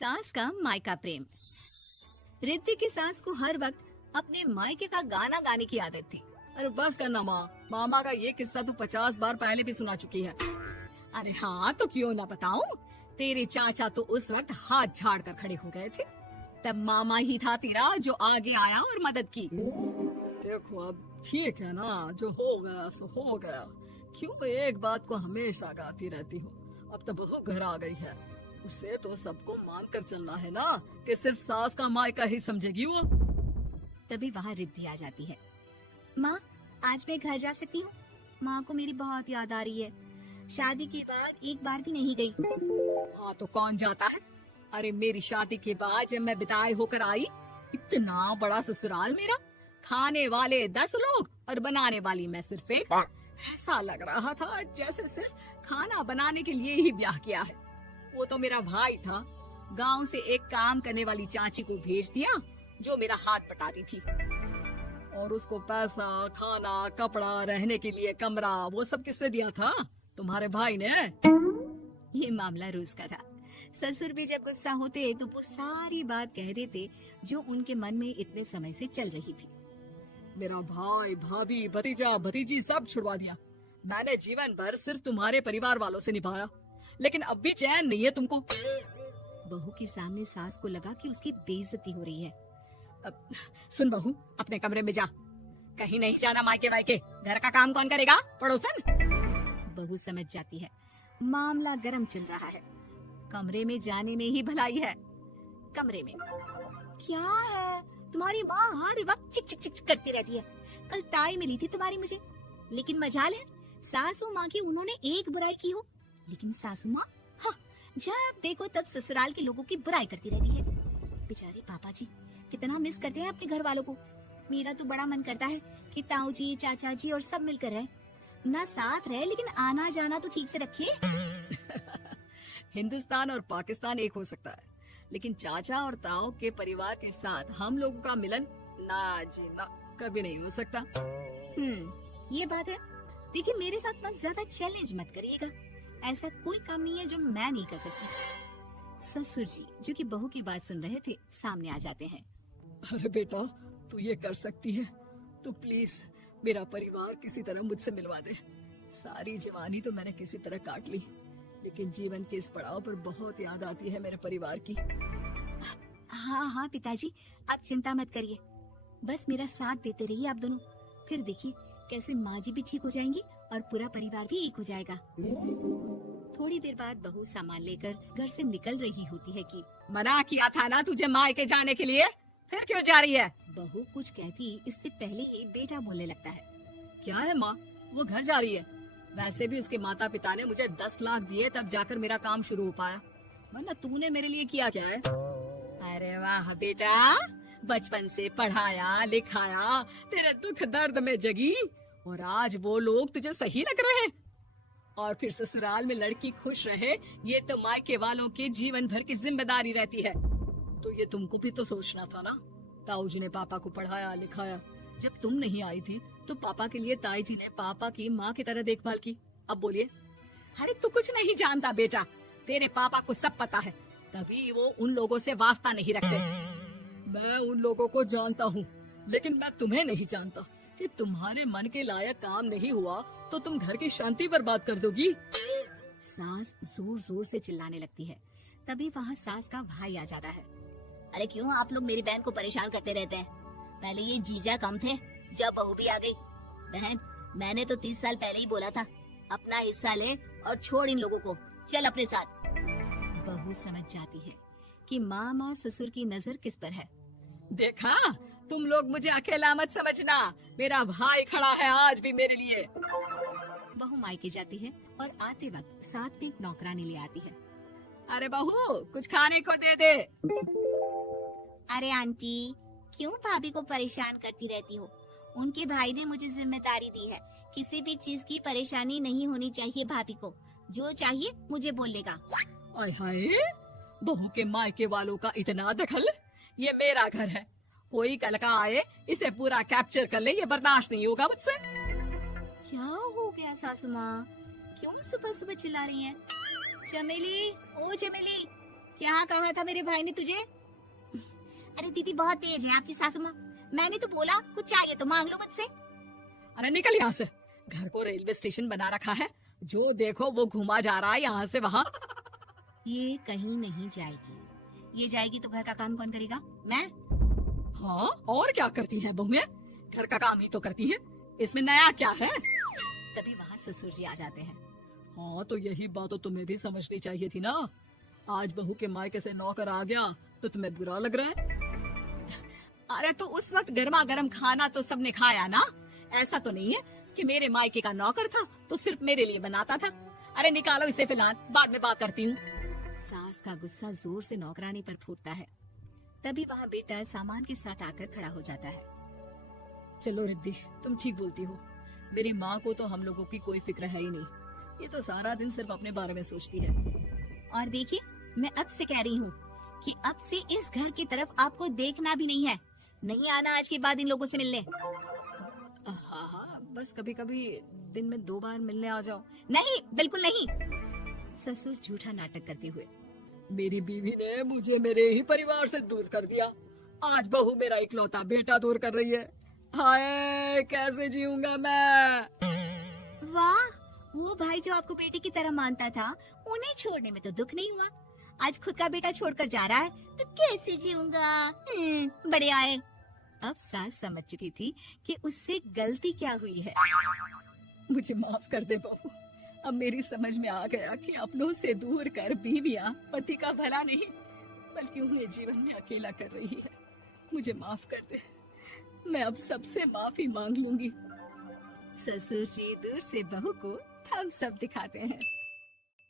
सास का मायका प्रेम। रिद्धि की सास को हर वक्त अपने मायके का गाना गाने की आदत थी। अरे बस करना माँ, मामा का ये किस्सा तू 50 बार पहले भी सुना चुकी है। अरे हाँ, तो क्यों ना बताऊं। तेरे चाचा तो उस वक्त हाथ झाड़ कर खड़े हो गए थे। तब मामा ही था तेरा जो आगे आया और मदद की। देखो अब ठीक है ना, जो हो गया सो हो गया। क्यों एक बात को हमेशा गाती रहती हो। अब तो बहू घर आ गई है, उसे तो सबको मान कर चलना है ना, कि सिर्फ सास का मायका ही समझेगी वो। तभी वहाँ रिद्धि आ जाती है। माँ, आज मैं घर जा सकती हूँ? माँ को मेरी बहुत याद आ रही है। शादी के बाद एक बार भी नहीं गई। हाँ तो कौन जाता है। अरे मेरी शादी के बाद जब मैं विदाई होकर आई, इतना बड़ा ससुराल मेरा, खाने वाले 10 लोग और बनाने वाली मैं सिर्फ एक। ऐसा लग रहा था जैसे सिर्फ खाना बनाने के लिए ही ब्याह किया है। वो तो मेरा भाई था, गांव से एक काम करने वाली चाची को भेज दिया जो मेरा हाथ पटाती थी, और उसको पैसा, खाना, कपड़ा, रहने के लिए कमरा, वो सब किसने दिया था? तुम्हारे भाई ने। ये मामला रोज का था। ससुर भी जब गुस्सा होते तो वो सारी बात कह देते जो उनके मन में इतने समय से चल रही थी। मेरा भाई, भाभी, भतीजा, भतीजी सब छुड़वा दिया। मैंने जीवन भर सिर्फ तुम्हारे परिवार वालों से निभाया, लेकिन अब भी चैन नहीं है तुमको। बहू के सामने सास को लगा कि उसकी बेइज्जती हो रही है। अब सुन बहू, अपने कमरे में जा, कहीं नहीं जाना मायके वायके। घर का काम कौन करेगा? पड़ोसन। बहू समझ जाती है मामला गर्म चल रहा है। कमरे में जाने में ही भलाई है। कमरे में क्या है? तुम्हारी माँ हर वक्त चिक चिक चिक करती रहती है। कल ताई मिली थी तुम्हारी मुझे, लेकिन मजाल है सासू माँ की उन्होंने एक बुराई की हो, लेकिन सासू माँ हाँ, जब देखो तब ससुराल के लोगों की बुराई करती रहती है। बेचारे पापा जी कितना मिस करते हैं अपने घर वालों को। मेरा तो बड़ा मन करता है कि ताऊ जी, चाचा जी और सब मिलकर रहे। ना साथ रहे लेकिन आना जाना तो ठीक से रखे। हिंदुस्तान और पाकिस्तान एक हो सकता है, लेकिन चाचा और ताऊ के परिवार के साथ हम लोगों का मिलन ना जी ना, कभी नहीं हो सकता। ये बात है। देखिए मेरे साथ ना ज्यादा चैलेंज मत करिएगा। ऐसा कोई काम नहीं है जो मैं नहीं कर सकती। ससुर जी जो कि बहू की बात सुन रहे थे सामने आ जाते हैं। अरे बेटा, तू ये कर सकती है तो प्लीज मेरा परिवार किसी तरह मुझसे मिलवा दे। सारी जवानी तो मैंने किसी तरह काट ली, लेकिन जीवन के इस पड़ाव पर बहुत याद आती है मेरे परिवार की। हाँ हाँ पिताजी, आप चिंता मत करिए, बस मेरा साथ देते रहिए आप दोनों। फिर देखिए कैसे माँ जी भी ठीक हो जाएंगी और पूरा परिवार भी एक हो जाएगा। थोड़ी देर बाद बहू सामान लेकर घर से निकल रही होती है कि मना किया था ना तुझे मायके जाने के लिए, फिर क्यों जा रही है? बहू कुछ कहती इससे पहले ही बेटा बोलने लगता है। क्या है माँ, वो घर जा रही है। वैसे भी उसके माता पिता ने मुझे 10 लाख दिए तब जाकर मेरा काम शुरू हो पाया, वरना तूने मेरे लिए किया क्या है? अरे वाह बेटा, बचपन से पढ़ाया लिखाया, तेरे दुख दर्द में जगी, और आज वो लोग तुझे सही लग रहे हैं। और फिर ससुराल में लड़की खुश रहे, ये तो मायके वालों की जीवन भर की जिम्मेदारी रहती है। तो ये तुमको भी तो सोचना था ना। ताऊ जी ने पापा को पढ़ाया लिखाया, जब तुम नहीं आई थी तो पापा के लिए ताई जी ने पापा की माँ की तरह देखभाल की। अब बोलिए। अरे तू कुछ नहीं जानता बेटा, तेरे पापा को सब पता है, तभी वो उन लोगों से वास्ता नहीं रखते। मैं उन लोगों को जानता हूँ, लेकिन मैं तुम्हें नहीं जानता कि तुम्हारे मन के लायक काम नहीं हुआ तो तुम घर की शांति बर्बाद कर दोगी। सास जोर जोर से चिल्लाने लगती है। तभी वहाँ सास का भाई आ जाता है। अरे क्यों आप लोग मेरी बहन को परेशान करते रहते हैं? पहले ये जीजा कम थे, जब बहू भी आ गई। बहन, मैंने तो 30 साल पहले ही बोला था, अपना हिस्सा ले और छोड़ इन लोगों को, चल अपने साथ। बहू समझ जाती है कि मामा ससुर की नजर किस पर है। देखा, तुम लोग मुझे अकेला मत समझना, मेरा भाई खड़ा है आज भी मेरे लिए। बहू मायके जाती है और आते वक्त साथ में नौकरानी ले आती है। अरे बहू, कुछ खाने को दे दे। अरे आंटी, क्यों भाभी को परेशान करती रहती हो? उनके भाई ने मुझे जिम्मेदारी दी है, किसी भी चीज की परेशानी नहीं होनी चाहिए भाभी को, जो चाहिए मुझे बोलेगा। आय हाय, बहू के मायके वालों का इतना दखल। ये मेरा घर है, कोई कल का आए इसे पूरा कैप्चर कर ले, ये बर्दाश्त नहीं होगा मुझसे। क्या हो गया सासू माँ, क्यों सुबह सुबह चिल्ला रही हैं? चमेली, ओ चमेली, क्या कहा था मेरे भाई ने तुझे? अरे दीदी बहुत तेज है आपकी सासू माँ। मैंने तो बोला कुछ चाहिए तो मांग लो मुझसे। अरे निकल यहाँ से, घर को रेलवे स्टेशन बना रखा है, जो देखो वो घुमा जा रहा है यहाँ से वहाँ। ये कहीं नहीं जाएगी, ये जाएगी तो घर का काम कौन करेगा? मैं। हाँ और क्या करती हैं बहुएं, घर का काम ही तो करती हैं, इसमें नया क्या है? तभी वहाँ ससुर जी आ जाते हैं। हाँ तो यही बात तो तुम्हें भी समझनी चाहिए थी ना। आज बहू के मायके से नौकर आ गया तो तुम्हें बुरा लग रहा है? अरे तो उस वक्त गर्मा गर्म खाना तो सबने खाया ना। ऐसा तो नहीं है कि मेरे मायके का नौकर था तो सिर्फ मेरे लिए बनाता था। अरे निकालो इसे फिलहाल, बाद में बात करती हूँ। सास का गुस्सा जोर से नौकरानी पर फूटता है। तभी वहाँ बेटा सामान के साथ आकर खड़ा हो जाता है। चलो रिद्धि, तुम ठीक बोलती हो, मेरी माँ को तो हम लोगों की कोई फिक्र है ही नहीं, ये तो सारा दिन सिर्फ अपने बारे में सोचती है। और देखिए, मैं अब से कह रही हूँ कि अब से इस घर की तरफ आपको देखना भी नहीं है, नहीं आना आज के बाद इन लोगों से मिलने। हाँ, बस कभी कभी दिन में 2 बार मिलने आ जाओ। नहीं, बिल्कुल नहीं। ससुर झूठा नाटक करते हुए। मेरी बीवी ने मुझे मेरे ही परिवार से दूर कर दिया, आज बहू मेरा इकलौता बेटा दूर कर रही है। हाय कैसे जीऊंगा मैं। वाह, वो भाई जो आपको बेटे की तरह मानता था, उन्हें छोड़ने में तो दुख नहीं हुआ। आज खुद का बेटा छोड़कर जा रहा है तो कैसे जीऊंगा। बढ़िया है। अब सास समझ चुकी थी कि उससे गलती क्या हुई है। मुझे माफ कर दे बहू, अब मेरी समझ में आ गया कि अपनों से दूर कर बीवियां पति का भला नहीं बल्कि उन्हें जीवन में अकेला कर रही है। मुझे माफ कर दे, मैं अब सबसे माफी मांग लूंगी। ससुर जी दूर से बहू को थम्स अप दिखाते हैं।